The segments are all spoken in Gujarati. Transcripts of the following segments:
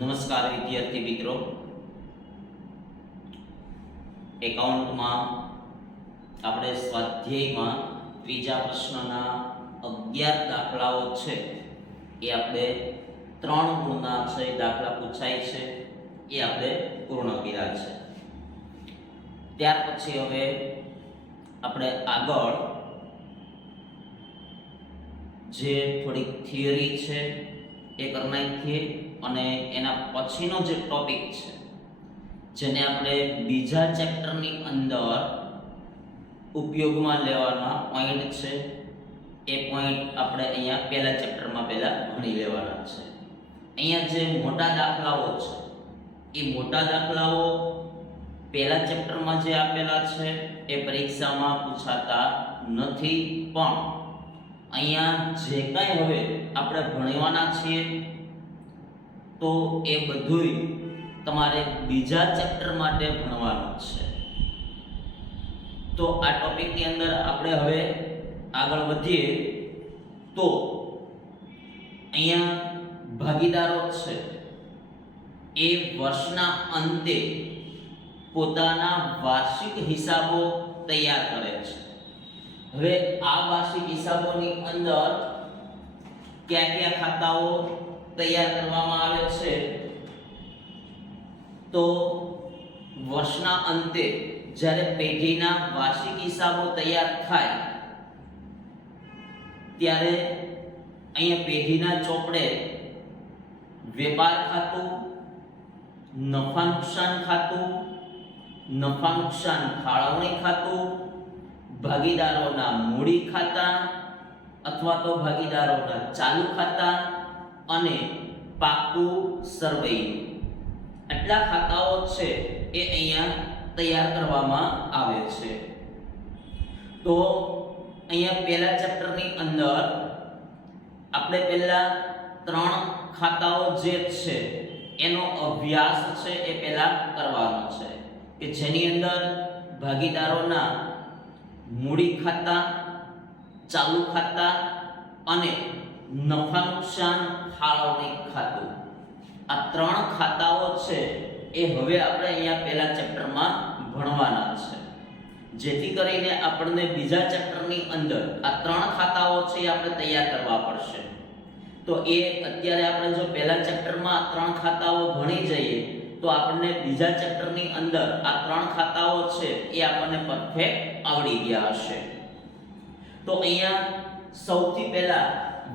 નમસ્કાર વિદ્યાર્થી મિત્રો, એકાઉન્ટમાં આપણે સ્વાધ્યાયમાં ત્રીજા પ્રશ્નના 11 દાખલાઓ છે એ આપણે 3 ગુણના છે દાખલા પૂછાય છે એ આપણે પૂર્ણ કર્યા છે। ત્યાર પછી હવે આપણે આગળ જે થોડીક થિયરી છે એ કરી નાખીએ અને એના પછીનો જે ટોપિક છે જેને આપણે બીજા ચેપ્ટરની અંદર ઉપયોગમાં લેવાના પોઈન્ટ છે એ પોઈન્ટ આપણે અહીંયા પહેલા ચેપ્ટરમાં પહેલા ભણી લેવાના છે। અહીંયા જે મોટા દાખલાઓ છે એ મોટા દાખલાઓ પહેલા ચેપ્ટરમાં જે આપેલા છે એ પરીક્ષામાં પૂછાતા નથી, પણ અહીંયા જે કાંઈ હવે આપણે ભણવાના છીએ તો એ બધુંય તમારે બીજા ચેપ્ટર માટે ભણવાનું છે। તો આ ટોપિકની અંદર આપણે હવે આગળ વધીએ તો અહીંયા ભાગીદારો છે એ વર્ષના અંતે પોતાના વાર્ષિક હિસાબો તૈયાર કરે છે। હવે આ વાર્ષિક હિસાબોની અંદર કયા કયા ખાતાઓ તૈયાર કરવામાં આવે છે તો વર્ષના અંતે જ્યારે પેઢીના વાર્ષિક હિસાબો તૈયાર થાય ત્યારે અહીંયા પેઢીના ચોપડે વેપાર ખાતું, નફા નુકસાન ખાતું, નફા નુકસાન ફાળવણી ખાતું, ભાગીદારોના મૂડી ખાતા અથવા તો ભાગીદારોના ચાલુ ખાતા અને પાકું સરવૈયું, આટલા ખાતાઓ છે એ અહીંયા તૈયાર કરવામાં આવે છે। તો અહીંયા પહેલા ચેપ્ટરની અંદર આપણે પહેલા 3 ખાતાઓ જે છે એનો અભ્યાસ છે એ પહેલા કરવાનો છે કે જેની અંદર ભાગીદારોના મૂડી ખાતા, ચાલુ ખાતા અને નફા નુકસાન ફાળવણી ખાતું, આ 3 ખાતાઓ છે એ હવે આપણે અહીંયા પહેલા ચેપ્ટરમાં ભણવાના છે, જેથી કરીને આપણને બીજા ચેપ્ટરની અંદર આ 3 ખાતાઓ છે એ આપણે તૈયાર કરવા પડશે। તો એ અત્યારે આપણે જો પહેલા ચેપ્ટરમાં 3 ખાતાઓ ભણી જઈએ તો આપણને બીજા ચેપ્ટરની અંદર આ 3 ખાતાઓ છે એ આપણને પરફેક્ટ આવડી ગયા હશે। તો અહીંયા સૌથી પહેલા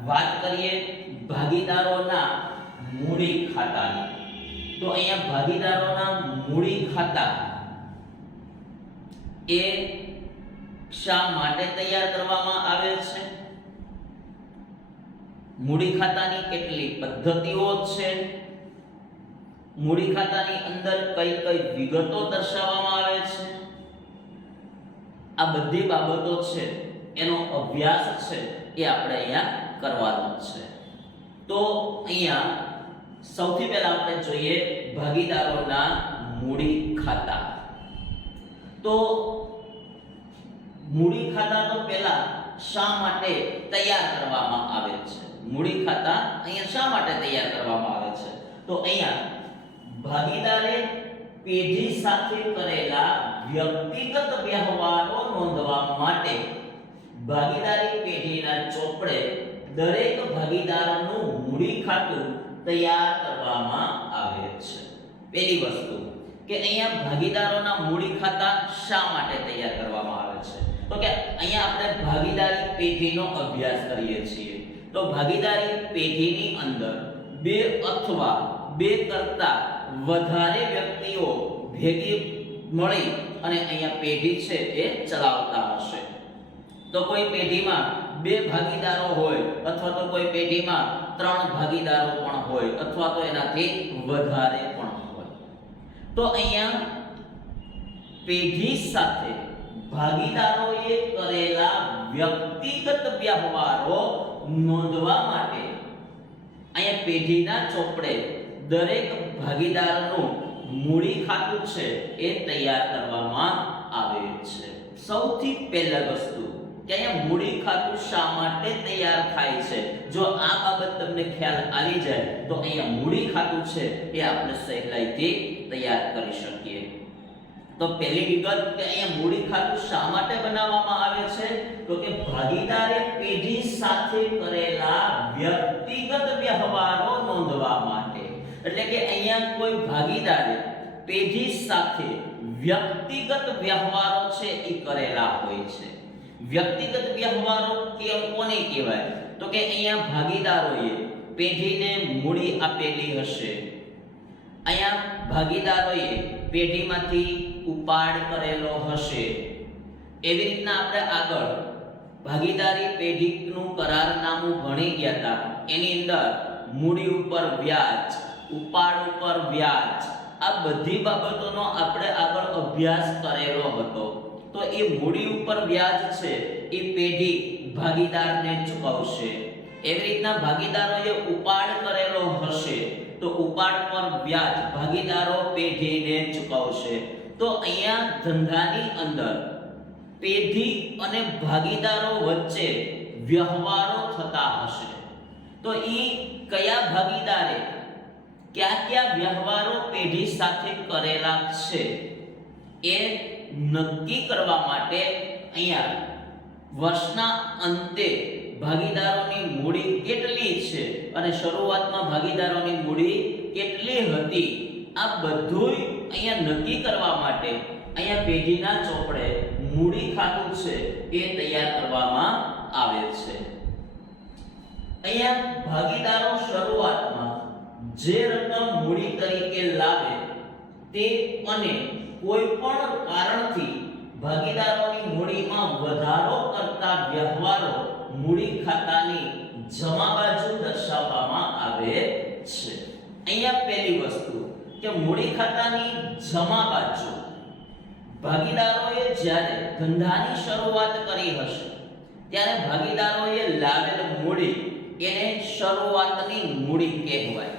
વાત કરીએ ભાગીદારોના મૂડી ખાતાની। તો અહીંયા ભાગીદારોના મૂડી ખાતા એ શા માટે તૈયાર કરવામાં આવે છે, મૂડી ખાતાની કેટલી પદ્ધતિઓ છે, મૂડી ખાતાની અંદર કઈ કઈ વિગતો દર્શાવવામાં આવે છે, આ બધી બાબતો છે એનો અભ્યાસ છે એ આપણે અહીંયા કરવાનો છે। તો અહીંયા સૌથી પહેલા આપણે જોઈએ ભાગીદારોના મૂડી ખાતા। તો મૂડી ખાતા તો પહેલા શા માટે તૈયાર કરવામાં આવે છે, મૂડી ખાતા અહીંયા શા માટે તૈયાર કરવામાં આવે છે તો અહીંયા ભાગીદારે પેઢી સાથે કરેલા વ્યક્તિગત વ્યવહારો નોંધવા માટે ભાગીદારી પેઢીના ચોપડે દરેક ભાગીદારનું મૂડી ખાતું તૈયાર કરવામાં આવે છે। પહેલી વસ્તુ કે અહીંયા ભાગીદારોના મૂડી ખાતા શા માટે તૈયાર કરવામાં આવે છે તો કે અહીંયા આપણે ભાગીદારી પેઢીનો અભ્યાસ કરીએ છીએ। તો ભાગીદારી પેઢીની અંદર 2 અથવા 2 કરતા વધારે વ્યક્તિઓ ભેગી મળી અને અહીંયા પેઢી છે એ ચલાવતા હશે। તો કોઈ પેઢીમાં 2 ભાગીદારો હોય અથવા તો કોઈ પેઢીમાં 3 ભાગીદારો પણ હોય અથવા તો એનાથી વધારે પણ હોય। તો અહીંયા પેઢી સાથે ભાગીદારોએ કરેલા વ્યક્તિગત વ્યવહારો નોંધવા માટે અહીંયા પેઢીના ચોપડે દરેક ભાગીદારનું મૂડી ખાતું છે એ તૈયાર કરવામાં આવે છે। સૌથી પહેલી વસ્તુ કે અહીંયા મૂડી ખાતું શા માટે તૈયાર થાય છે. જો આ બાબત તમને ખ્યાલ આવી જાય તો અહીંયા મૂડી ખાતું છે એ આપણે સહેલાઈથી તૈયાર કરી શકીએ. તો પહેલી વિગત કે અહીંયા મૂડી ખાતું શા માટે બનાવવામાં આવે છે તો કે ભાગીદારે પેઢી સાથે કરેલા વ્યક્તિગત વ્યવહારો નોંધવા માટે. એટલે કે અહીંયા કોઈ ભાગીદારે પેઢી સાથે વ્યક્તિગત વ્યવહારો છે એ કરેલા હોય છે. વ્યક્તિગત વ્યવહારો કોને કહેવાય તો કે અહીંયા ભાગીદારોએ પેઢીને મૂડી આપેલી હશે. અહીંયા ભાગીદારોએ પેઢીમાંથી ઉપાડ કરેલો હશે. એવી રીતના આપણે આગળ ભાગીદારી પેઢીનું કરારનામું ભણી ગયા હતા. એની અંદર મૂડી ઉપર વ્યાજ, ઉપાડ ઉપર વ્યાજ, આ બધી બાબતોનો આપણે આગળ અભ્યાસ કરેલો હતો. તો એ મૂડી ઉપર વ્યાજ છે એ પેઢી ભાગીદારને ચૂકવશે. એવી રીતના ભાગીદારોએ ઉપાડ કરેલો હશે તો ઉપાડ પર વ્યાજ ભાગીદારો પેઢીને ચૂકવશે. તો અહીંયા ધંધાની અંદર પેઢી અને ભાગીદારો વચ્ચે વ્યવહારો થતા હશે. તો એ કયા ભાગીદારે કયા વ્યવહારો પેઢી સાથે કરેલા છે એ નક્કી કરવા માટે અહીંયા વર્ષના અંતે ભાગીદારોની મૂડી કેટલી છે અને શરૂઆતમાં ભાગીદારોની મૂડી કેટલી હતી આ બધું અહીંયા નક્કી કરવા માટે અહીંયા પેઢીના ચોપડે મૂડી ખાતું છે એ તૈયાર કરવામાં આવે છે. અહીંયા ભાગીદારો શરૂઆતમાં જે રકમ મૂડી તરીકે લાવે તે અને કોઈ પણ કારણથી ભાગીદારોની મૂડીમાં વધારો કરતા વ્યવહારો મૂડી ખાતાની જમા બાજુ દર્શાવવામાં આવે છે. અહીંયા પહેલી વસ્તુ કે મૂડી ખાતાની જમા બાજુ ભાગીદારોએ જ્યારે ધંધાની શરૂઆત કરી હશે ત્યારે ભાગીદારોએ લાવેલ મૂડી એને શરૂઆતની મૂડી કહેવાય.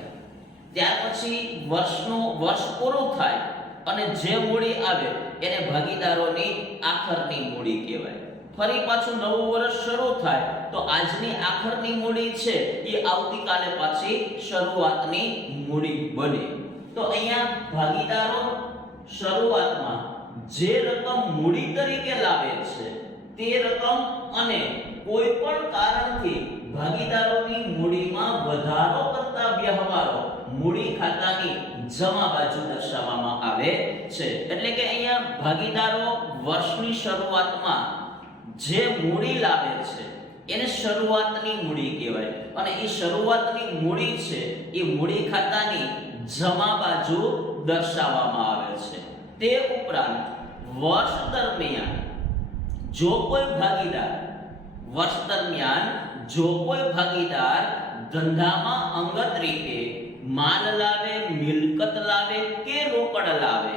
ત્યાર પછી વર્ષ પૂરું થાય અને જે મૂડી આવે એને ભાગીદારોની આખરની મૂડી કહેવાય. ફરી પાછું નવું વર્ષ શરૂ થાય તો આજની આખરની મૂડી છે એ આવતીકાલે પાછી શરૂઆતની મૂડી બને. તો અહીંયા ભાગીદારો શરૂઆતમાં જે રકમ મૂડી તરીકે લાવે છે તે રકમ અને કોઈ પણ કારણથી ભાગીદારોની મૂડીમાં વધારો કરતા વ્યવહારો મૂડી ખાતાની જમા બાજુ દર્શાવવામાં આવે છે. એટલે કે અહીંયા ભાગીદારો વર્ષની શરૂઆતમાં જે મૂડી લાવે છે એને શરૂઆતની મૂડી કહેવાય અને એ શરૂઆતની મૂડી છે એ મૂડી ખાતાની જમા બાજુ દર્શાવવામાં આવે છે. તે ઉપરાંત વર્ષ દરમિયાન જો કોઈ ભાગીદાર ધંધામાં અંગત રીતે માલ લાવે, મિલકત લાવે કે રોકડ લાવે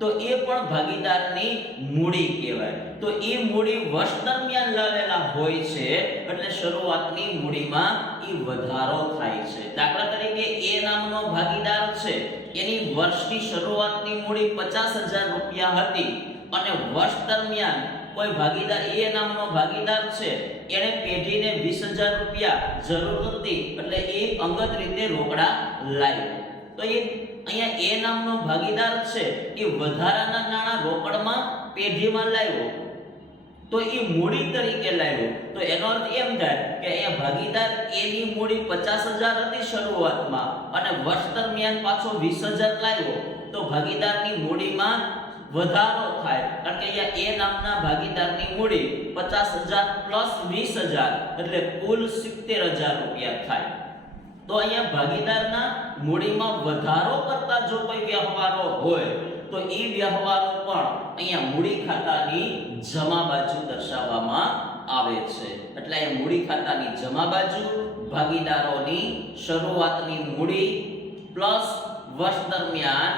તો એ પણ ભાગીદારની મૂડી કહેવાય. તો એ મૂડી વર્ષ દરમિયાન લાવેલા હોય છે એટલે શરૂઆતની મૂડીમાં એ વધારો થાય છે. દાખલા તરીકે એ નામનો ભાગીદાર છે એની વર્ષની શરૂઆતની મૂડી 50,000 રૂપિયા હતી અને વર્ષ દરમિયાન કોઈ ભાગીદાર એ નામનો ભાગીદાર છે એને પેઢીને 20,000 રૂપિયા જરૂર હતી એટલે એ અંગત રીતે રોકડા લાવ્યો. તો એ અહીંયા એ નામનો ભાગીદાર છે એ વધારાના નાણાં રોકડમાં પેઢીમાં લાવ્યો તો એ મૂડી તરીકે લાવ્યો. તો એનો અર્થ એમ થાય કે અહીંયા ભાગીદાર એની મૂડી 50,000 હતી શરૂઆતમાં અને વર્ષ દરમિયાન પાછો 20,000 લાવ્યો તો ભાગીદારની મૂડીમાં વધારો થાય કારણ કે અહીંયા એ નામના ભાગીદારની મૂડી 50,000 પ્લસ 20,000 એટલે કુલ 70,000 રૂપિયા થાય. તો અહીંયા ભાગીદારના મૂડીમાં વધારો કરતા જો કોઈ વ્યવહારો હોય તો એ વ્યવહારો પણ અહીંયા મૂડી ખાતાની જમા બાજુ દર્શાવવામાં આવે છે. એટલે અહીંયા મૂડી ખાતાની જમા બાજુ ભાગીદારોની શરૂઆતની મૂડી પ્લસ વર્ષ દરમિયાન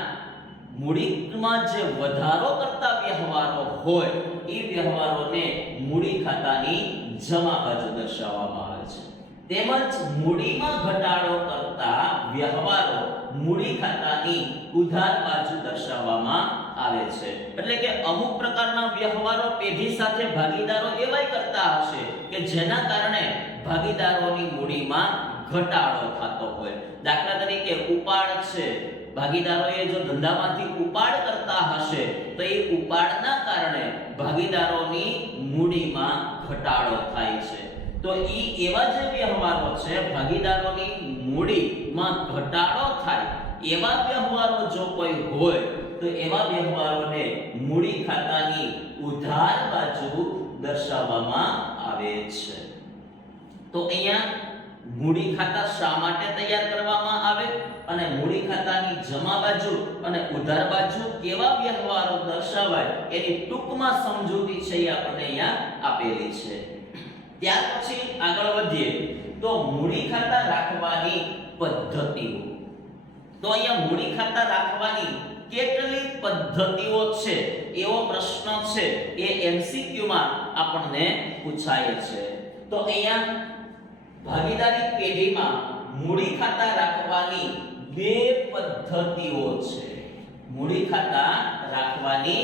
મૂડીમાં જે વધારો કરતા વ્યવહારો હોય એ વ્યવહારોને મૂડી ખાતાની જમા બાજુ દર્શાવવામાં આવે છે. તેમજ મૂડીમાં ઘટાડો કરતા વ્યવહારો મૂડી ખાતાની ઉધાર બાજુ દર્શાવવામાં આવે છે। એટલે કે અમુક પ્રકારના વ્યવહારો પેઢી સાથે ભાગીદારો એવાય કરતા હશે કે જેના કારણે ભાગીદારોની મૂડીમાં ઘટાડો થતો હોય। દાખલા તરીકે ઉપાડ છે, ભાગીદારોએ જો ધંધામાંથી ઉપાડ કરતા હશે તો એ ઉપાડના કારણે ભાગીદારોની મૂડીમાં ઘટાડો થાય છે। તો ઈ એવા જે વ્યવહારો છે ભાગીદારોની મૂડીમાં ઘટાડો થાય એવા વ્યવહારો જો કોઈ હોય તો એવા વ્યવહારોને મૂડી ખાતાની ઉધાર બાજુ દર્શાવવામાં આવે છે। તો અહીંયા મૂડી ખાતા શા માટે તૈયાર કરવામાં આવે અને મૂડી ખાતાની જમા બાજુ અને ઉધાર બાજુ કેવા વ્યવહારો દર્શાવાય એની ટૂંકમાં સમજૂતી છે એ આપણને અહીંયા આપેલી છે। ત્યાર પછી આગળ વધીએ તો મૂડી ખાતા રાખવાની પદ્ધતિઓ। તો અહીંયા મૂડી ખાતા રાખવાની કેટલી પદ્ધતિઓ છે એવો પ્રશ્ન છે એ એમસીક્યુ માં આપણને પૂછાય છે। તો અહીંયા ભાગીદારી પેઢીમાં મૂડી ખાતા રાખવાની બે પદ્ધતિઓ છે। મૂડી ખાતા રાખવાની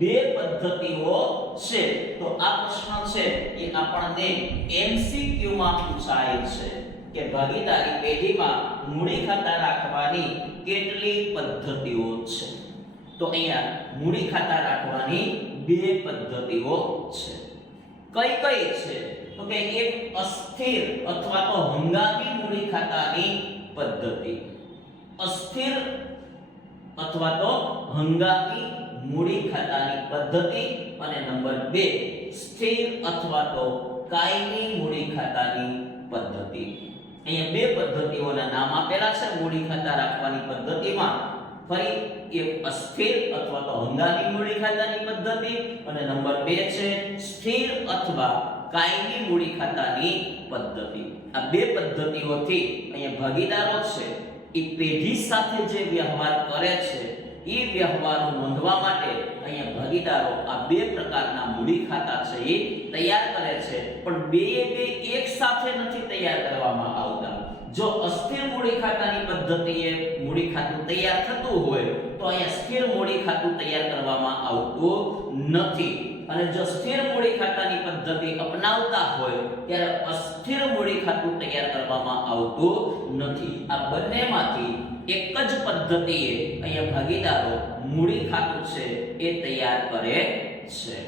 બે પદ્ધતિઓ છે। તો આ પ્રશ્ન છે એ આપણને એમસીક્યુ માં પૂછાય છે કે ભાગીદારી પેઢીમાં મૂડી ખાતા રાખવાની કેટલી પદ્ધતિઓ છે। તો અહીંયા મૂડી ખાતા રાખવાની બે પદ્ધતિઓ છે। કઈ કઈ છે તો કે એક અસ્થિર અથવા તો હંગામી મૂડી ખાતાની પદ્ધતિ, અસ્થિર અથવા તો હંગામી મૂડી ખાતાની પદ્ધતિ, અને નંબર 2 સ્થિર અથવા તો કાયમી મૂડી ખાતાની પદ્ધતિ। અહીંયા બે પદ્ધતિઓના નામ આપેલા છે મૂડી ખાતા રાખવાની પદ્ધતિમાં। ફરી એક અસ્થિર અથવા તો હંગામી મૂડી ખાતાની પદ્ધતિ અને નંબર 2 છે સ્થિર અથવા કાયમી મૂડી ખાતાની પદ્ધતિ। આ બે પદ્ધતિઓથી અહીંયા ભાગીદારો છે એ પેઢી સાથે જે વ્યવહાર કરે છે એ વ્યવહારો નોંધવા માટે અહીંયા ભાગીદારો આ બે પ્રકારના મૂડી ખાતા છે એ તૈયાર કરે છે। પણ બે એક સાથે નથી તૈયાર કરવામાં આવતા। જો અસ્થિર મૂડી ખાતાની પદ્ધતિએ મૂડી ખાતું તૈયાર થતું હોય તો અહીંયા સ્થિર મૂડી ખાતું તૈયાર કરવામાં આવતું નથી। અને જો સ્થિર મૂડી ખાતાની પદ્ધતિ અપનાવતા હોય ત્યારે અસ્થિર મૂડી ખાતું તૈયાર કરવામાં આવતું નથી। આ બંનેમાંથી એક જ પદ્ધતિએ અહીંયા ભાગીદારો મૂડી ખાતું છે એ તૈયાર કરે છે।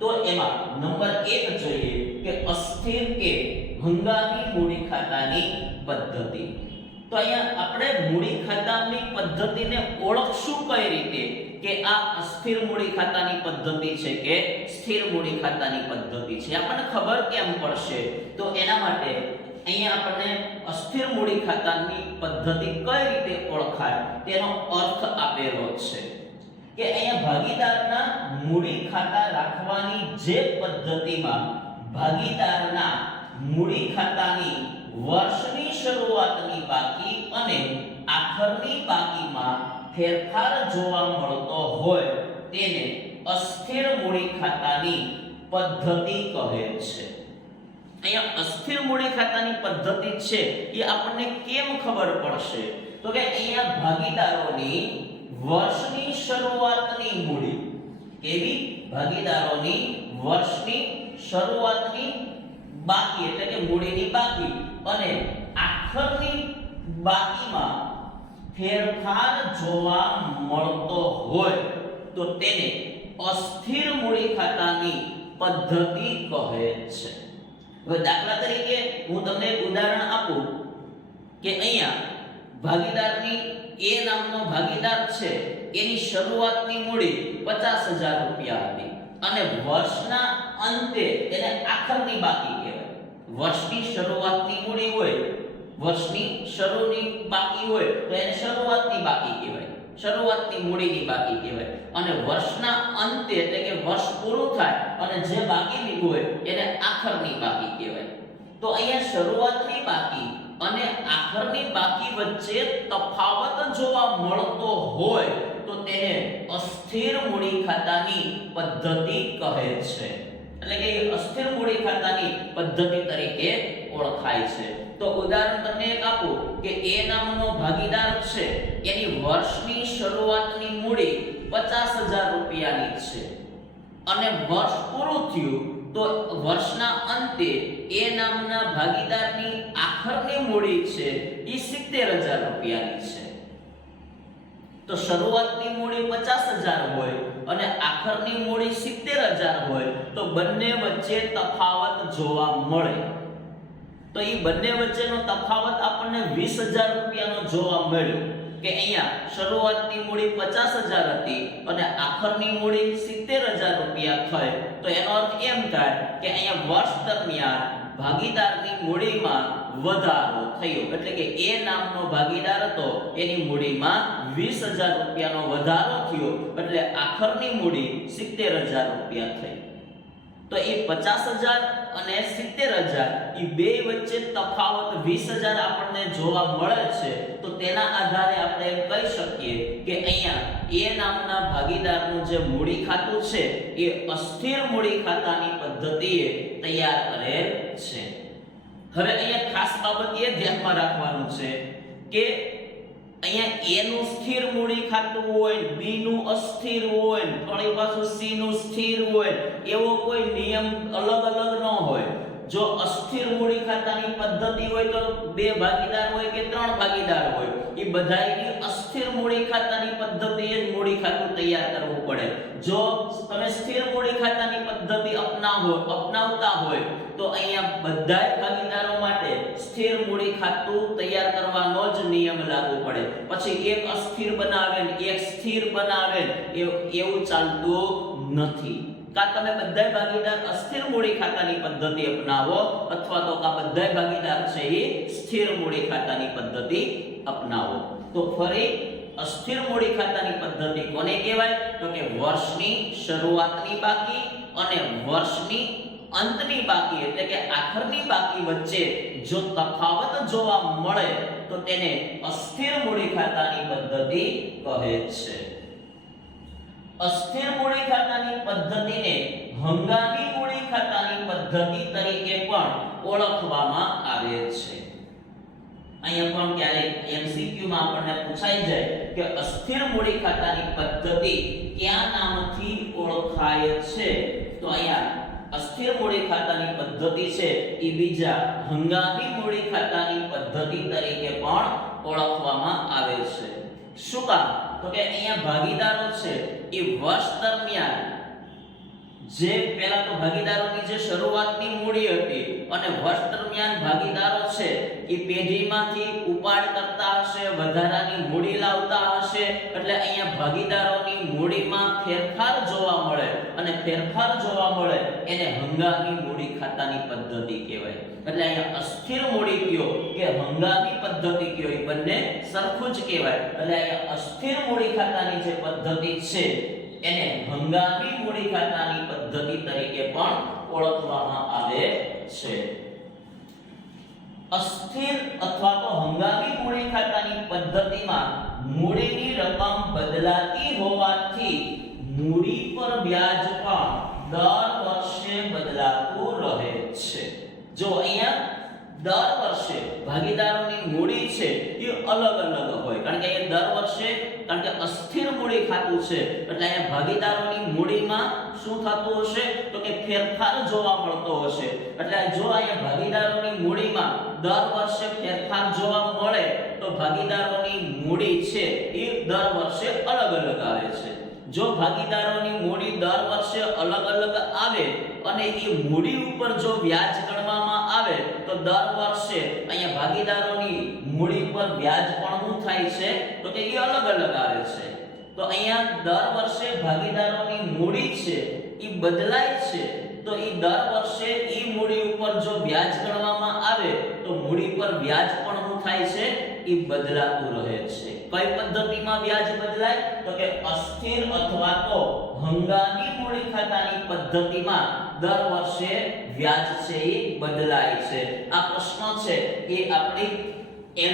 તો એમાં નંબર 1 જોઈએ કે અસ્થિર કે હંગામી મૂડી ખાતાની પદ્ધતિ। તો અહીંયા આપણે મૂડી ખાતાની પદ્ધતિને ઓળખશું કઈ રીતે કે આ અસ્થિર મૂડી ખાતાની પદ્ધતિ છે કે સ્થિર મૂડી ખાતાની પદ્ધતિ છે, આપણને ખબર કેમ પડશે? તો એના માટે અહીંયા આપણને અસ્થિર મૂડી ખાતાની પદ્ધતિ કઈ રીતે ઓળખાય તેનો અર્થ આપેલો છે કે અહીંયા ભાગીદારના મૂડી ખાતા રાખવાની જે પદ્ધતિમાં ભાગીદારના મૂડી ખાતાની વર્ષની શરૂઆતની બાકી અને આખરની બાકીમાં ફેરફાર જોવા મળતો હોય તેને અસ્થિર મૂડી ખાતાની પદ્ધતિ કહે છે। અહીંયા અસ્થિર મૂડી ખાતાની પદ્ધતિ છે એ આપણને કેમ ખબર પડશે? તો કે અહીંયા ભાગીદારોની વર્ષની શરૂઆતની મૂડી, કેવી? ભાગીદારોની વર્ષની શરૂઆતની બાકી એટલે કે મૂડીની બાકી અને આખરની બાકીમાં ફેરફાર જોવા મળતો હોય તો તેને અસ્થિર મૂડી ખાતાની પદ્ધતિ કહે છે। હવે દાખલા તરીકે હું તમને એક ઉદાહરણ આપું કે અહીંયા ભાગીદારની એ નામનો ભાગીદાર છે એની શરૂઆતની મૂડી 50,000 રૂપિયા હતી અને વર્ષના અંતે એને આખરની બાકી કહેવાય। વર્ષની શરૂઆતની મૂડી હોય, વર્ષની શરૂની બાકી હોય તો એને શરૂઆતની બાકી કહેવાય, શરૂઆતની મૂડીની બાકી કહેવાય। અને વર્ષના અંતે એટલે કે વર્ષ પૂરું થાય અને જે બાકી હોય એને આખરની બાકી કહેવાય। તો અહીંયા શરૂઆતની બાકી અને આખરની બાકી વચ્ચે તફાવત જોવા મળતો હોય તો તેને અસ્થિર મૂડી ખાતાની પદ્ધતિ કહે છે। એટલે કે અસ્થિર મૂડી ખાતાની પદ્ધતિ તરીકે ઓળખાય છે। તો ઉદાહરણ તમને એક આપું કે એ નામનો ભાગીદાર છે એની વર્ષની શરૂઆતની મૂડી 50,000 રૂપિયાની છે અને વર્ષ પૂરું થયું તો વર્ષના અંતે એ નામના ભાગીદારની આખરની મૂડી છે એ 70,000 રૂપિયાની છે. તો શરૂઆતની મૂડી 50,000 હોય અને આખરની મૂડી 70,000 હોય તો બંને વચ્ચે તફાવત જોવા મળે. તો એ બંને વચ્ચેનો તફાવત આપણને 20,000 રૂપિયાનો જોવા મળ્યો કે અહીંયા શરૂઆતની મૂડી 50,000 હતી અને આખરની મૂડી 70,000 રૂપિયા થઈ. તો એનો અર્થ એમ થાય કે અહીંયા વર્ષ દરમિયાન ભાગીદારની મૂડીમાં વધારો થયો, એટલે કે એ નામનો ભાગીદાર હતો એની મૂડીમાં 20,000 રૂપિયાનો વધારો થયો, એટલે આખરની મૂડી 70,000 રૂપિયા થઈ. તો એ 50,000 અને 70,000 એ બે વચ્ચે તફાવત 20,000 આપણને જોવા મળે છે. તો તેના આધારે આપણે એમ કહી શકીએ કે અહીંયા એ નામના ભાગીદારનું જે મૂડી ખાતું છે એ અસ્થિર મૂડી ખાતાની પદ્ધતિએ તૈયાર કરેલ છે. હવે અહીંયા ખાસ બાબત એ ધ્યાનમાં રાખવાનું છે કે અહીંયા A નું સ્થિર મૂડી ખાતું હોય, B નું અસ્થિર હોય, ફરી પાછું C નું સ્થિર હોય, એવો કોઈ નિયમ અલગ અલગ ન હોય. જો અસ્થિર મૂડી ખાતાની પદ્ધતિ હોય તો બે ભાગીદાર હોય કે ત્રણ ભાગીદાર હોય, એ બધાયની અસ્થિર મૂડી ખાતાની પદ્ધતિએ જ મૂડી ખાતું તૈયાર કરવું પડે. જો તમે સ્થિર મૂડી ખાતાની પદ્ધતિ અપનાવતા હોય તો અહીંયા બધા ભાગીદારો માટે સ્થિર મૂડી ખાતું તૈયાર કરવાનો જ નિયમ લાગુ પડે. પછી એક અસ્થિર બનાવે ને એક સ્થિર બનાવે એવું ચાલતું નથી. કા તમે બધા ભાગીદાર અસ્થિર મૂડી ખાતાની પદ્ધતિ અપનાવો અથવા તો કા બધા ભાગીદાર છે એ સ્થિર મૂડી ખાતાની પદ્ધતિ અપનાવો. તો ફરી અસ્થિર મૂડી ખાતાની પદ્ધતિ કોને કહેવાય? તો કે વર્ષની શરૂઆતની બાકી અને વર્ષની અંતની બાકી એટલે કે આખરની બાકી વચ્ચે જો તફાવત જોવા મળે તો તેને અસ્થિર મૂડી ખાતાની પદ્ધતિ કહે છે. અસ્થિર મૂડી ખાતાની પદ્ધતિને હંગામી મૂડી ખાતાની પદ્ધતિ તરીકે પણ ઓળખવામાં આવે છે. અહીંયા પણ ક્યારેક MCQ માં આપણને પૂછાઈ જાય કે અસ્થિર મૂડી ખાતાની પદ્ધતિ કયા નામથી ઓળખાય છે? તો અહીંયા અસ્થિર મૂડી ખાતાની પદ્ધતિ છે એ બીજા હંગામી મૂડી ખાતાની પદ્ધતિ તરીકે પણ ઓળખવામાં આવે છે. શું કામ? તો કે અહીંયા ભાગીદારો છે એ વર્ષ દરમિયાન જે પહેલા તો ભાગીદારોની જે શરૂઆતની મૂડી હતી અને વર્ષ દરમિયાન ભાગીદારો છે એ પેઢીમાંથી ઉપાડ કરતા હશે, વધારાની મૂડી લાવતા હશે, એટલે અહીંયા ભાગીદારોની મૂડીમાં ફેરફાર જોવા મળે અને ફેરફાર જોવા મળે એને હંગામી મૂડી ખાતાની પદ્ધતિ કહેવાય. એટલે અહીંયા અસ્થિર મૂડી કયો કે હંગામી પદ્ધતિ કયો એ બંને સરખું જ કહેવાય. એટલે અહીંયા અસ્થિર મૂડી ખાતાની જે પદ્ધતિ છે એને હંગામી મૂડી ખાતાની પદ્ધતિ તરીકે પણ ઓળખવામાં આવે છે. અસ્થિર અથવા તો હંગામી મૂડી ખાતાની પદ્ધતિમાં મૂડીની રકમ બદલાતી હોવાથી મૂડી પર વ્યાજ પણ દર વર્ષે બદલાતું રહે છે. જો અહીંયા દર વર્ષે ભાગીદારોની મૂડી છે એ અલગ અલગ હોય, કારણ કે એ દર વર્ષે, કારણ કે અસ્થિર મૂડી ખાતું છે એટલે અહીંયા ભાગીદારોની મૂડીમાં શું થતું હશે? તો કે ફેરફાર જોવા મળતો હશે. એટલે જો અહીંયા ભાગીદારોની મૂડીમાં દર વર્ષે ફેરફાર જોવા મળે તો ભાગીદારોની મૂડી છે એ દર વર્ષે અલગ અલગ આવે છે. જો ભાગીદારોની મૂડી દર વર્ષે અલગ અલગ આવે અને એ મૂડી ઉપર જો વ્યાજ ગણવામાં આવે તો દર વર્ષે અહીંયા ભાગીદારોની મૂડી પર વ્યાજ પણ શું થાય છે? તો કે એ અલગ અલગ આવે છે. તો અહીંયા દર વર્ષે ભાગીદારોની મૂડી છે એ બદલાય છે. તો એ દર વર્ષે એ મૂડી ઉપર જો વ્યાજ ગણવામાં આવે તો મૂડી પર વ્યાજ પણ શું થાય છે? એ બદલાતું રહે છે. કઈ પદ્ધતિમાં વ્યાજ બદલાય? તો કે અસ્થિર અથવા તો હંગામી મૂડી ખાતાની પદ્ધતિમાં દર વર્ષે વ્યાજ છે એ બદલાય છે. આ પ્રશ્ન છે એ આપણી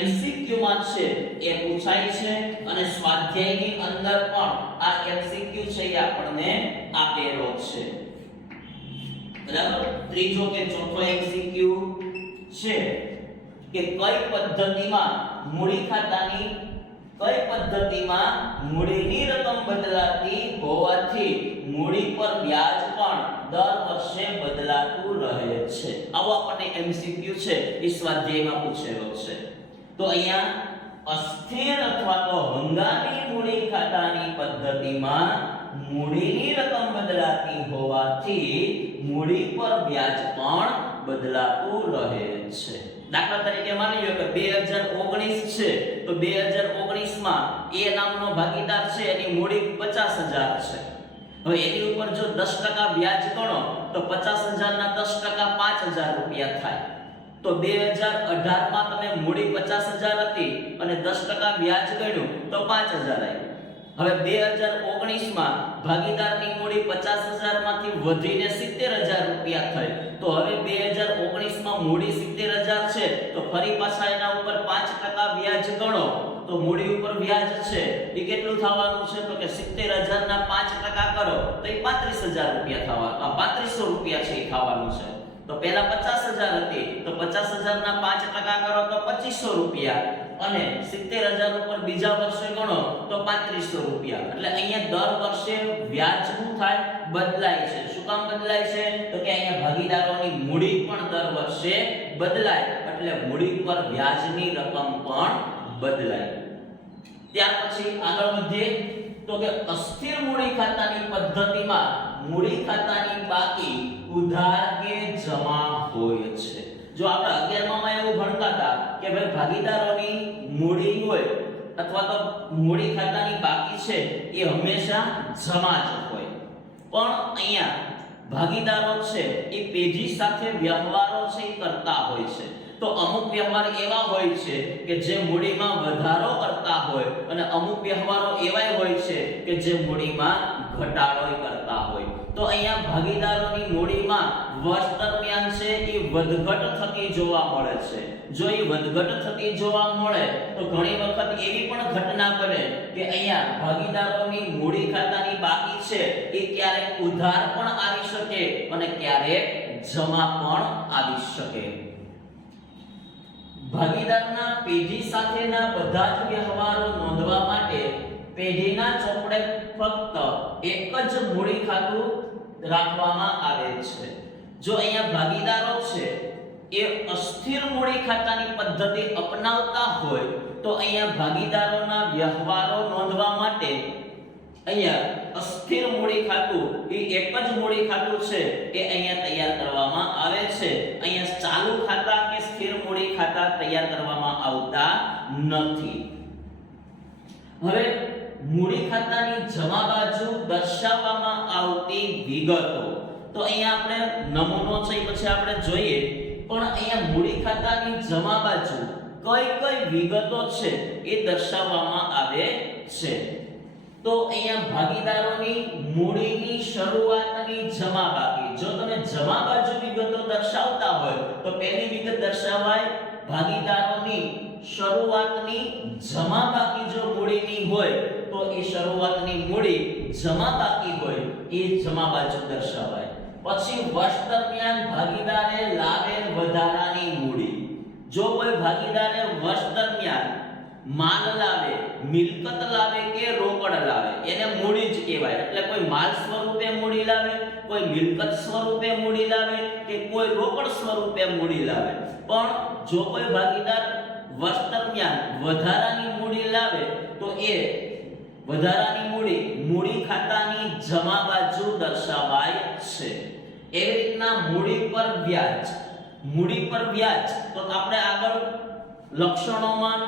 MCQ માં છે એ પૂછાય છે અને સ્વાધ્યાયની અંદર પણ આ MCQ છે એ આપણને આપેલો છે. બરાબર? ત્રીજો કે ચોથો MCQ છે કે કઈ પદ્ધતિમાં મૂડી ખાતાની કઈ પદ્ધતિમાં મૂડીની રકમ બદલાતી હોવાથી મૂડી પર વ્યાજ પણ દર વર્ષે બદલાતું રહે છે. આવો આપણને એમસીક્યુ છે એ સ્વાધ્યાયમાં પૂછેલો છે. તો અહીંયા અસ્થિર અથવા તો હંગામી મૂડી ખાતાની પદ્ધતિમાં મૂડીની રકમ બદલાતી હોવાથી મૂડી પર વ્યાજ પણ બદલાતું રહે છે. દાખલા તરીકે માની લો કે 2019 છે તો 2019 માં એ નામનો ભાગીદાર છે એની મૂડી 50000 છે. હવે એની ઉપર જો 10% વ્યાજ ગણો તો 50000 ના 10% 5000 રૂપિયા થાય. તો 2018 માં તમે મૂડી 50000 હતી અને 10% વ્યાજ ગણ્યું તો 5000 આવ્યું. હવે 2019 માં ભાગીદારની મૂડી 50000 માંથી વધીને 70000 રૂપિયા થઈ. તો હવે 2019 માં મૂડી 70000 છે તો ફરી પાછા એના ઉપર 5% વ્યાજ ગણો તો મૂડી ઉપર વ્યાજ છે એ કેટલું થવાનું છે તો કે 70000 ના 5% કરો તો એ 35000 રૂપિયા થવાનું 3500 રૂપિયા છે એ થવાનું છે. તો પહેલા 50000 હતી તો 50000 ના 5% કરો તો 2500 રૂપિયા અને 70000 ઉપર બીજા વર્ષે ગણો તો 3500 રૂપિયા. એટલે અહીંયા દર વર્ષે વ્યાજ શું થાય બદલાય છે. શું કામ બદલાય છે તો કે અહીંયા ભાગીદારોની મૂડી પણ દર વર્ષે બદલાય એટલે મૂડી પર વ્યાજની રકમ પણ બદલાય. ત્યાર પછી આગળ વધીએ તો કે અસ્થિર મૂડી ખાતાની પદ્ધતિમાં મૂડી ખાતાની બાકી ઉધાર કે જમા હોય છે. જો આપણે 11મા માં એવું ભણતા હતા કે ભાઈ ભાગીદારોની મૂડી હોય અથવા તો મૂડી ખાતાની બાકી છે એ હંમેશા જમા જ હોય. પણ અહીંયા ભાગીદારો છે એ પેઢી સાથે વ્યવહારો છે એ કરતા હોય છે. તો અમુક વ્યવહાર એવા હોય છે કે જે મૂડીમાં વધારો કરતા હોય અને અમુક વ્યવહારો એવા હોય છે કે જે મૂડીમાં ઘટાડો કરતા હોય. તો અહીંયા ભાગીદારોની મૂડીમાં વર્ષ દરમિયાન છે એ વધઘટ થતી જોવા મળે છે. જો એ વધઘટ થતી જોવા મળે તો ઘણી વખત એવી પણ ઘટના બને કે અહીંયા ભાગીદારોની મૂડી ખાતાની બાકી છે એ ક્યારેક ઉધાર પણ આવી શકે અને ક્યારેક જમા પણ આવી શકે. ભાગીદારના પેઢી સાથેના બધા જ વ્યવહારો નોંધવા માટે પેઢીના ચોપડે ફક્ત એક જ મૂડી ખાતું રાખવામાં આવે છે. જો અહીંયા ભાગીદારો છે એ અસ્થિર મૂડી ખાતાની પદ્ધતિ અપનાવતા હોય તો અહીંયા ભાગીદારોના વ્યવહારો નોંધવા માટે અહીંયા અસ્થિર મૂડી ખાતું એ એક જ મૂડી ખાતું છે એ અહીંયા તૈયાર કરવામાં આવે છે. અહીંયા ચાલુ ખાતા કે સ્થિર મૂડી ખાતા તૈયાર કરવામાં આવતા નથી. હવે મૂડી ખાતાની જમા બાજુ દર્શાવવામાં આવતી વિગતો તો અહીંયા આપણે નમૂનો છે પછી આપણે જોઈએ. પણ અહીંયા મૂડી ખાતાની જમા બાજુ કઈ કઈ વિગતો છે એ દર્શાવવામાં આવે છે. તો અહીંયા ભાગીદારોની મૂડીની શરૂઆતની જમા બાકી. જો તમે જમા બાજુ વિગતો દર્શાવતા હોય તો પહેલી વિગત દર્શાવાય ભાગીદારોની શરૂઆતની જમા બાકી. જો મૂડીની હોય તો એ શરૂઆતની મૂડી જમા બાકી હોય એ જમા બાજુ દર્શાવાય. પછી વર્ષ દરમિયાન ભાગીદારે લાવેલ વધારાની મૂડી. જો કોઈ ભાગીદારે વર્ષ દરમિયાન માલ લાવે, મિલકત લાવે કે રોકડ લાવે એને મૂડી જ કહેવાય. એટલે કોઈ માલ સ્વરૂપે મૂડી લાવે, કોઈ મિલકત સ્વરૂપે મૂડી લાવે કે કોઈ રોકડ સ્વરૂપે મૂડી લાવે. પણ જો કોઈ ભાગીદાર વર્ષ દરમિયાન વધારાની મૂડી લાવે તો એ વધારાની મૂડી મૂડી ખાતાની જમા બાજુ દર્શાવાય છે. એવી રીતના મૂડી પર વ્યાજ. મૂડી પર વ્યાજ તો આપણે આગળ લક્ષણોમાં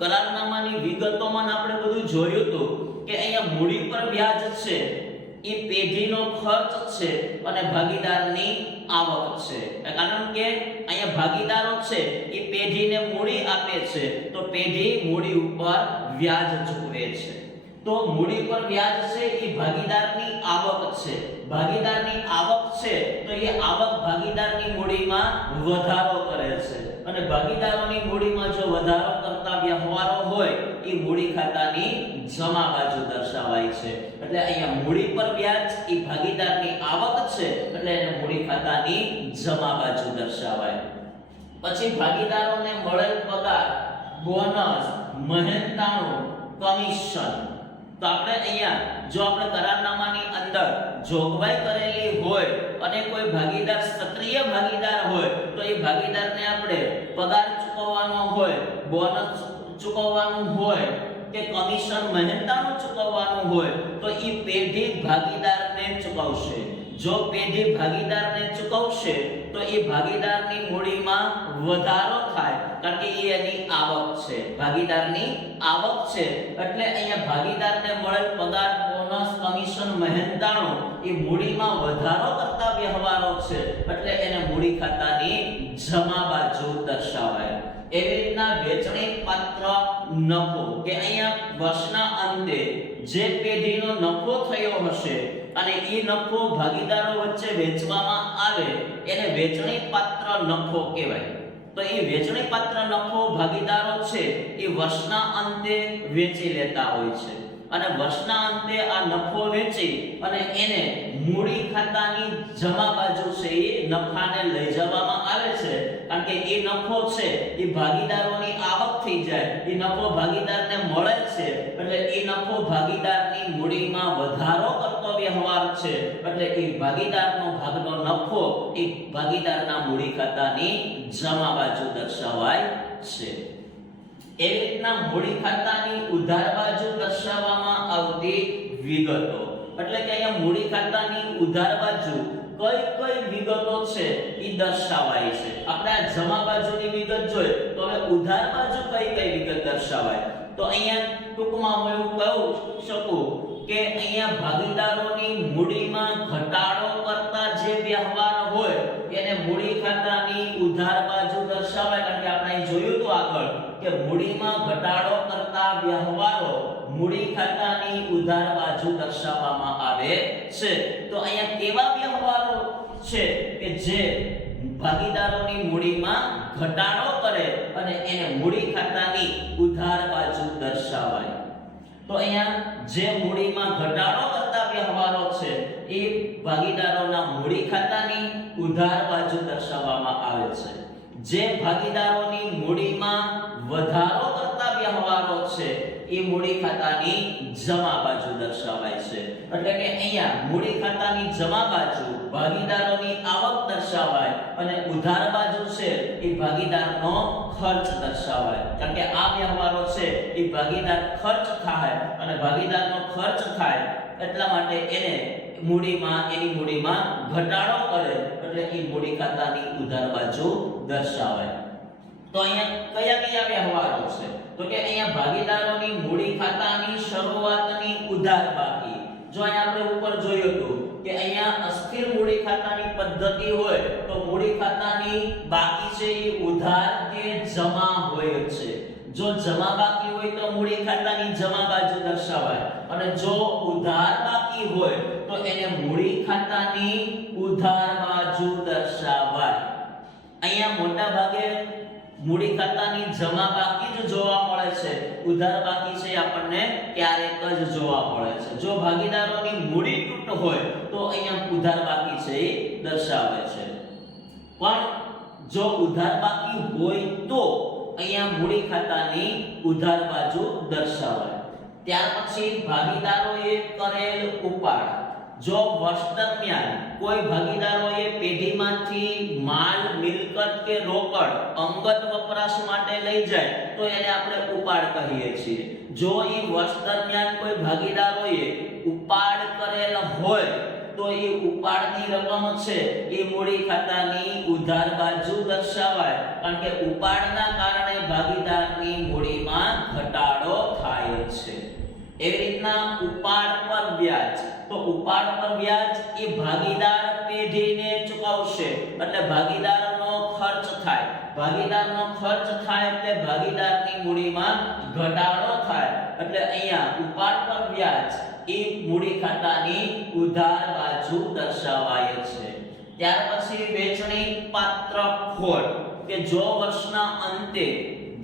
કરારનામાની વિગતોમાં આપણે બધું જોયું હતું કે અહીંયા મૂડી પર વ્યાજ છે એ પેઢીનો ખર્ચ છે અને ભાગીદારની આવક છે. કારણ કે અહીંયા ભાગીદારો છે એ પેઢીને મૂડી આપે છે તો પેઢી મૂડી ઉપર વ્યાજ ચૂકવે છે. તો મૂડી પર વ્યાજ છે એ ભાગીદારની આવક છે. ભાગીદારની આવક છે તો એ આવક ભાગીદારની મૂડીમાં વધારો કરે છે અને ભાગીદારોની મૂડીમાં જો વધારો કરતા વ્યવહારો હોય એ મૂડી ખાતાની જમા બાજુ દર્શાવાય છે. એટલે અહીંયા મૂડી પર વ્યાજ એ ભાગીદારની આવક છે એટલે એને મૂડી ખાતાની જમા બાજુ દર્શાવાય. પછી ભાગીદારોને મળેલ પગાર, બોનસ, મહેનતાણું, કમિશન. તો આપણે અહીંયા જો આપણે કરારનામાની અંદર જોગવાઈ કરેલી હોય અને કોઈ ભાગીદાર સક્રિય ભાગીદાર હોય તો એ ભાગીદારને આપણે પગાર ચૂકવવાનો હોય, બોનસ ચૂકવવાનું હોય કે કમિશન મહેનતાણું ચૂકવવાનું હોય તો એ પેઢી ભાગીદારને ચૂકવશે. જો પેઢી ભાગીદારને ચૂકવશે તો એ ભાગીદારની મૂડીમાં વધારો થાય, કારણ કે એ એની આવક છે, ભાગીદારની આવક છે. એટલે અહીંયા ભાગીદારને મળેલ પગાર, બોનસ, કમિશન, મહેનતાણું એ મૂડીમાં વધારો કરતા વ્યવહારો છે, એટલે એને મૂડી ખાતાની જમા બાજુ દર્શાવાય. એવી રીતના વેચણી પાત્ર નફો કે અહીંયા વર્ષના અંતે જે પેઢીનો નફો થયો હશે અને એ નફો ભાગીદારો વચ્ચે વેચવામાં આવે એને વેચણી પાત્ર નફો કહેવાય. તો એ વેચણી પાત્ર નફો ભાગીદારો છે એ વર્ષના અંતે વેચી લેતા હોય છે અને વર્ષના અંતે આ નફો વેચી અને એને મૂડી ખાતાની જમા બાજુ છે એ નફાને લઈ જવામાં આવે છે, કારણ કે એ નફો છે એ ભાગીદારોની આવક થઈ જાય, એ નફો ભાગીદારને મળે છે, એટલે એ નફો ભાગીદારની મૂડીમાં વધારો કરતો વ્યવહાર છે, એટલે એ ભાગીદારનો ભાગનો નફો એ ભાગીદારના મૂડી ખાતાની જમા બાજુ દર્શાવાય છે. એવી રીતના મૂડી ખાતાની ઉધાર બાજુ દર્શાવવામાં આવતી વિગતો, એટલે કે અહીંયા મૂડી ખાતાની ઉધાર બાજુ કઈ કઈ વિગતો છે એ દર્શાવાય છે. આપણે આ જમા બાજુની વિગત જોઈ તો હવે ઉધાર બાજુ કઈ કઈ વિગત દર્શાવાય. તો અહીંયા ટૂંકમાં હું એવું કહી શકું કે અહીંયા ભાગીદારોની મૂડીમાં ઘટાડો કરતા જે વ્યવહાર હોય એને મૂડી ખાતાની ઉધાર બાજુ દર્શાવાય, કારણ કે આપણે જોયું તો આગળ કે મૂડીમાં ઘટાડો કરતા વ્યવહારો મૂડી ખાતાની ઉધાર બાજુ દર્શાવવામાં આવે છે. તો અહીંયા કેવા વ્યવહારો છે કે જે ભાગીદારોની મૂડીમાં ઘટાડો કરે અને એને મૂડી ખાતાની ઉધાર બાજુ દર્શાવાય. તો અહીંયા જે મૂડીમાં ઘટાડો કરતા વ્યવહારો છે એ ભાગીદારોના મૂડી ખાતાની ઉધાર બાજુ દર્શાવવામાં આવે છે. જે ભાગીદારોની મૂડીમાં વધારો કરતા વ્યવહારો છે એ મૂડી ખાતાની જમા બાજુ દર્શાવાય છે. એટલે કે અહીંયા મૂડી ખાતાની જમા બાજુ ભાગીદારોની આવક દર્શાવાય અને ઉધાર બાજુ છે એ ભાગીદારનો ખર્ચ દર્શાવાય, કારણ કે આ વ્યવહારો છે એ ભાગીદાર ખર્ચ થાય અને ભાગીદારનો ખર્ચ થાય એટલા માટે એને એની મૂડીમાં ઘટાડો કરે, એટલે એ મૂડી ખાતાની ઉધાર બાજુ દર્શાવાય. તો અહીંયા કયા કયા વ્યવહારો છે તો કે અહીંયા ભાગીદારોની મૂડી ખાતાની શરૂઆતની ઉધાર બાકી. જો અહીંયા આપણે ઉપર જોયું હતું કે અહીંયા અસ્થિર મૂડી ખાતાની પદ્ધતિ હોય તો મૂડી ખાતાની બાકી છે એ ઉધાર કે જમા હોય છે. જો જમા બાકી હોય તો મૂડી ખાતાની જમા બાજુ દર્શાવાય અને જો ઉધાર બાકી હોય તો એને મૂડી ખાતાની ઉધાર બાજુ દર્શાવાય. અહીંયા મોટા ભાગે મૂડી ખાતાની જમા બાકી જ જોવા મળે છે, ઉધાર બાકી છે આપણને ક્યારેક જ જોવા મળે છે. જો ભાગીદારોની મૂડી તૂટ હોય તો અહીંયા ઉધાર બાકી છે એ દર્શાવે છે, પણ જો ઉધાર બાકી હોય તો અહીંયા મૂડી ખાતાની ઉધાર બાજુ દર્શાવાય. ત્યાર પછી ભાગીદારોએ કરેલ ઉપાડ. જો વર્ષ દરમિયાન કોઈ ભાગીદારોએ પેઢીમાંથી માલ, મિલકત કે રોકડ અંગત વપરાશ માટે લઈ જાય તો એને આપણે ઉપાડ કહીએ છીએ. જો એ વર્ષ દરમિયાન કોઈ ભાગીદારોએ ઉપાડ કરેલ હોય તો એ ઉપાડની રકમ છે એ મૂડી ખાતાની ઉધાર બાજુ દર્શાવાય, કારણ કે ઉપાડના કારણે ભાગીદારની મૂડીમાં ઘટાડો થાય છે. એવી રીતના ઉપાડ પર વ્યાજ. તો ઉપાડ પર વ્યાજ એ ભાગીદાર પેઢીને ચૂકવશે, એટલે ભાગીદારનો ખર્ચ થાય. ભાગીદારનો ખર્ચ થાય એટલે ભાગીદારની મૂડીમાં ઘટાડો થાય, એટલે અહીંયા ઉપાડ પર વ્યાજ એ મૂડી ખાતાની ઉધાર બાજુ દર્શાવાય છે. ત્યાર પછી વેચણી પાત્ર ખોટ, કે જો વર્ષના અંતે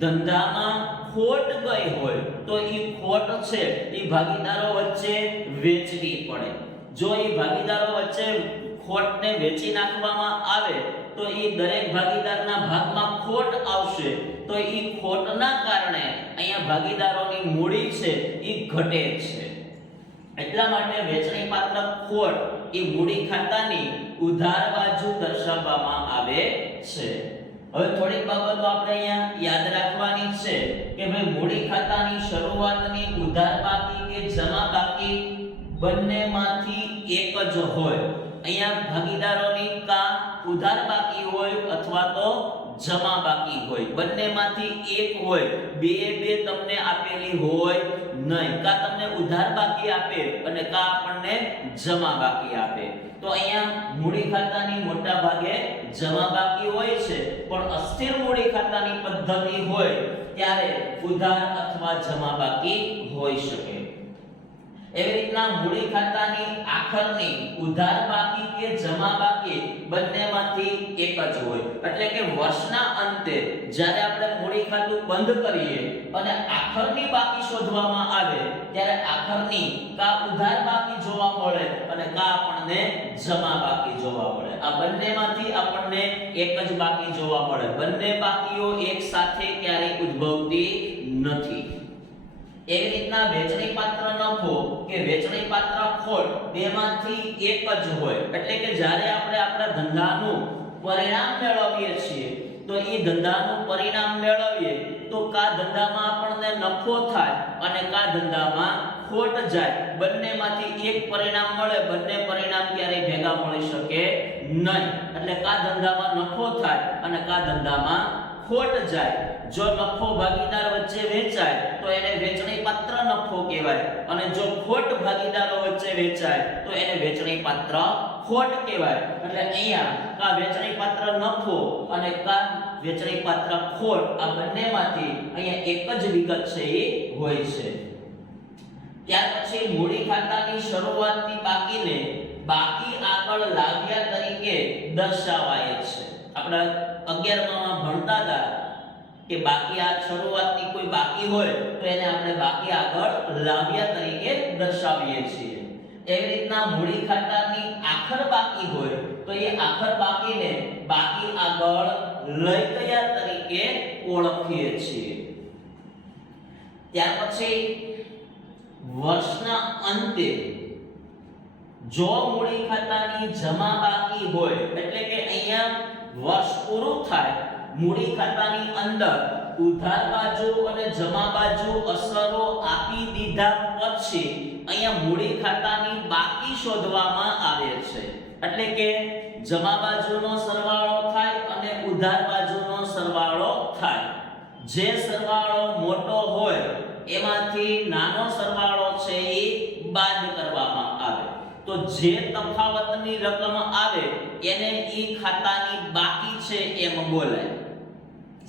ધંધામાં ખોટ ગઈ હોય તો એ ખોટ છે એ ભાગીદારો વચ્ચે વેચવી પડે. જો એ ભાગીદારો વચ્ચે ખોટને વેચી નાખવામાં આવે તો એ દરેક ભાગીદારના ભાગમાં ખોટ આવશે, તો એ ખોટના કારણે અહીંયા ભાગીદારોની મૂડી છે એ ઘટે છે. એટલા માટે વેચણી પાત્ર ખોટ એ મૂડી ખાતાની ઉધાર બાજુ દર્શાવવામાં આવે છે. હવે થોડીક બાબતો આપણે અહીંયા યાદ રાખવાની છે કે ભાઈ મૂડી ખાતાની શરૂઆતની ઉધાર બાકી કે જમા બાકી બંનેમાંથી એક જ હોય. અહીંયા ભાગીદારોની કા ઉધાર બાકી હોય અથવા તો જમા બાકી હોય, બંનેમાંથી એક હોય. બે તમને આપેલી હોય નહીં, કા તમને ઉધાર બાકી આપે અને કા આપણને જમા બાકી આપે. તો અહીંયા મૂડી ખાતાની મોટા ભાગે જમા બાકી હોય છે, પણ અસ્થિર મૂડી ખાતાની પદ્ધતિ હોય ત્યારે ઉધાર અથવા જમા બાકી હોઈ શકે. એવી રીતના મૂડી ખાતાની આખરની ઉધાર બાકી કે જમા બાકી બંનેમાંથી એક જ હોય. એટલે કે વર્ષના અંતે જ્યારે આપણે મૂડી ખાતું બંધ કરીએ અને આખરની બાકી શોધવામાં આવે ત્યારે આખરની કા ઉધાર બાકી જોવા મળે અને કા આપણને જમા બાકી જોવા મળે. આ બંનેમાંથી આપણને એક જ બાકી જોવા મળે. બંને બાકીઓ એક સાથે ક્યારેય ઉદ્ભવતી નથી. એવી રીતના વેચણી પાત્ર નફો કે વેચણી પાત્ર ખોટ બેમાંથી એક જ હોય. એટલે કે જ્યારે આપણે આપણા ધંધાનું પરિણામ મેળવીએ છીએ તો એ ધંધાનું પરિણામ મેળવીએ તો કા ધંધામાં આપણને નફો થાય અને કા ધંધામાં ખોટ જાય. બંનેમાંથી એક પરિણામ મળે, બંને પરિણામ ક્યારેય ભેગા મળી શકે નહીં. એટલે કા ધંધામાં નફો થાય અને કા ધંધામાં ખોટ જાય. જો નફો ભાગીદાર વચ્ચે વેચાય તો એને વેચણી પાત્ર નફો કહેવાય, અને જો ખોટ ભાગીદારો વચ્ચે વેચાય તો એને વેચણી પાત્ર ખોટ કહેવાય. એટલે અહીંયા કા વેચણી પાત્ર નફો અને કા વેચણી પાત્ર ખોટ આ બંનેમાંથી અહીંયા એક જ વિગત છે એ હોય છે. ત્યાર પછી મૂડી ખાતાની શરૂઆતની બાકીને બાકી આગળ લાવ્યા તરીકે દર્શાવાય છે. આપણે 11માં ભણતા હતા કે બાકી આ શરૂઆતની કોઈ બાકી હોય તો એને આપણે બાકી આગળ લાવ્યા તરીકે દર્શાવીએ છીએ. એવી રીતના મૂડી ખાતાની આખર બાકી હોય તો એ આખર બાકીને બાકી આગળ લઈ ગયા તરીકે ઓળખીએ છીએ. ત્યાર પછી વર્ષના અંતે જો મૂડી ખાતાની જમા બાકી હોય, એટલે કે અહીંયા વર્ષ પૂરું થાય, મૂડી ખાતાની અંદર ઉધાર બાજુ અને જમા બાજુ અસરો આપી દીધા પછી અહીંયા મૂડી ખાતાની બાકી શોધવામાં આવે છે. એટલે કે જમા બાજુનો સરવાળો થાય અને ઉધાર બાજુનો સરવાળો થાય. જે સરવાળો મોટો હોય એમાંથી નાનો સરવાળો છે એ બાદ કરવામાં આવે. તો જે તફાવતની રકમ આવે એને ઈ ખાતાની બાકી છે એમ બોલાય.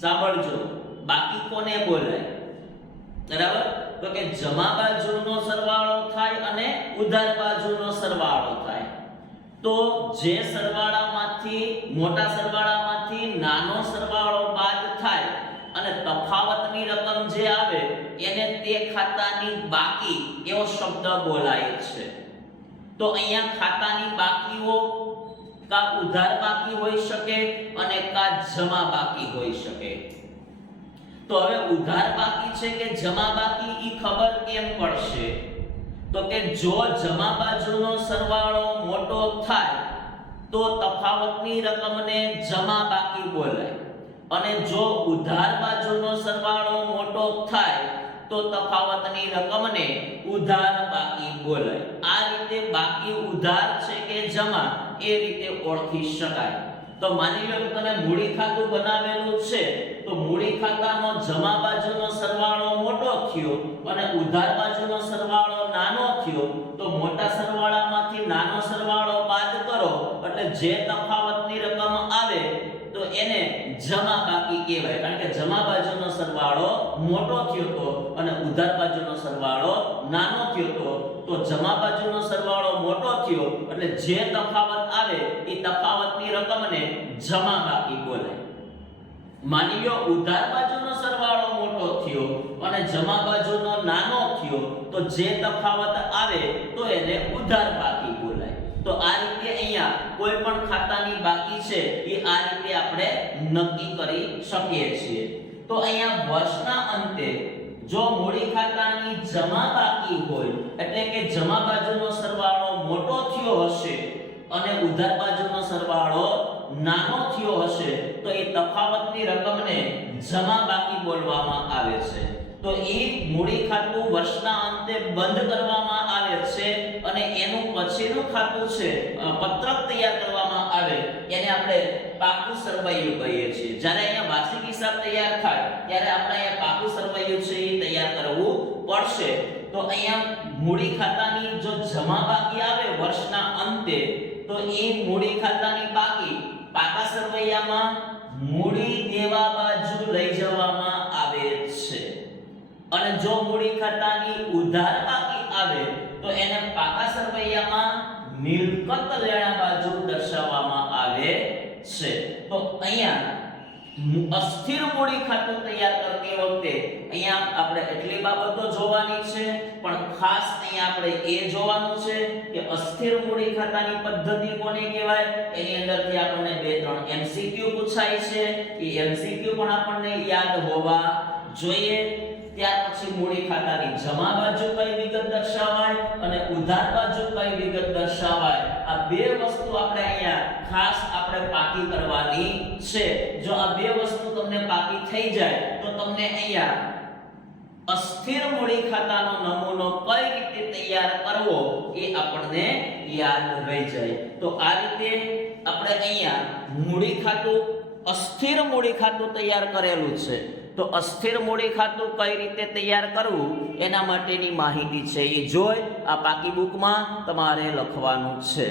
સાંભળજો, બાકી કોને બોલાય? બરાબર? તો કે જમા બાજુનો સરવાળો થાય અને ઉધાર બાજુનો સરવાળો થાય. તો જે સરવાળામાંથી મોટા સરવાળામાંથી નાનો સરવાળો બાદ થાય અને તફાવતની રકમ જે આવે એને તે ખાતાની બાકી એવો શબ્દ બોલાય છે. તો અહીંયા ખાતાની બાકીઓ કા ઉધાર બાકી હોઈ શકે અને કા જમા બાકી હોઈ શકે. તો હવે ઉધાર બાકી છે કે જમા બાકી ઈ ખબર કેમ પડશે? તો કે જો જમા બાજુનો સરવાળો મોટો થાય તો તફાવતની રકમને જમા બાકી બોલાય, અને જો ઉધાર બાજુનો સરવાળો મોટો થાય તો તફાવતની રકમને ઉધાર બાકી બોલાય. આ રીતે બાકી ઉધાર છે કે જમા એ રીતે ઓળખી શકાય. તો માની લો કે તમે મૂડી ખાતું બનાવેલું છે તો મૂડી ખાતાનો જમા બાજુનો સરવાળો મોટો થયો અને ઉધાર બાજુનો સરવાળો નાનો થયો, તો મોટા સરવાળામાંથી નાનો સરવાળો બાદ કરો એટલે જે તફાવતની રકમ આવે તો એને જમા બાકી કહેવાય. કારણ કે જમા બાજુનો સરવાળો મોટો થયો તો અને ઉધાર બાજુનો સરવાળો નાનો થયો તો જમા બાજુનો સરવાળો મોટો થયો એટલે જે તફાવત આવે એ તફાવતની રકમને જમા બાકી બોલાય. માની લો ઉધાર બાજુનો સરવાળો મોટો થયો અને જમા બાજુનો નાનો થયો તો જે તફાવત આવે તો એને ઉધાર બાકી બોલાય. તો આ રીતે અહીંયા કોઈ પણ ખાતાની બાકી છે એ આ રીતે આપણે નક્કી કરી શકીએ છીએ. તો અહીંયા વર્ષના અંતે જો મૂડી ખાતાની જમા બાકી હોય એટલે કે જમા બાજુનો સરવાળો મોટો થયો હશે અને ઉધાર બાજુનો સરવાળો નાનો થયો હશે તો એ તફાવતની રકમને જમા બાકી બોલવામાં આવે છે. તો એ મૂડી ખાતું વર્ષના અંતે બંધ કરવામાં આવે છે અને એનું પછીનું ખાતું છે પત્રક તૈયાર કરવામાં આવે એને આપણે પાકું સરવૈયું કહીએ છીએ. જ્યારે અહીંયા વાર્ષિક હિસાબ તૈયાર થાય ત્યારે આપણે અહીંયા પાકું સરવૈયું છે એ તૈયાર કરવું પડશે. તો અહીંયા મૂડી ખાતાની જો જમા બાકી આવે વર્ષના અંતે તો એ મૂડી ખાતાની બાકી પાકા સરવૈયામાં મૂડી દેવા બાજુ લઈ જવામાં આવે છે અને જો મૂડી ખાતાની ઉધાર બાકી આવે તો એને પાકા સરવૈયામાં મિલકત લેણા બાજુ દર્શાવવામાં આવે છે. તો અહીંયા અસ્થિર મૂડી ખાતું તૈયાર કરતી વખતે અહીંયા આપણે એટલી બાબતો જોવાની છે પણ ખાસ અહીંયા આપણે એ જોવાનું છે કે અસ્થિર મૂડી ખાતાની પદ્ધતિ કોને કહેવાય. એની અંદરથી આપણને 2-3 MCQ પૂછાય છે. એ MCQ પણ આપણને યાદ હોવા જોઈએ. ત્યાર પછી મૂડી ખાતાની જમા બાજુ કઈ વિગત દર્શાવાય અને ઉધાર બાજુ કઈ વિગત દર્શાવાય આ બે વસ્તુ આપણે અહીંયા ખાસ આપણે પાકી કરવાની છે. જો આ બે વસ્તુ તમને પાકી થઈ જાય તો તમને અહીંયા અસ્થિર મૂડી ખાતાનો નમૂનો કઈ રીતે તૈયાર કરવો એ આપણને યાદ રહી જાય. તો આ રીતે આપણે અહીંયા મૂડી ખાતું અસ્થિર મૂડી ખાતું તૈયાર કરેલું છે. તો અસ્થિર મૂડી ખાતું કઈ રીતે તૈયાર કરવું એના માટેની માહિતી છે એ જોઈ આ પાકી બુકમાં તમારે લખવાનું છે.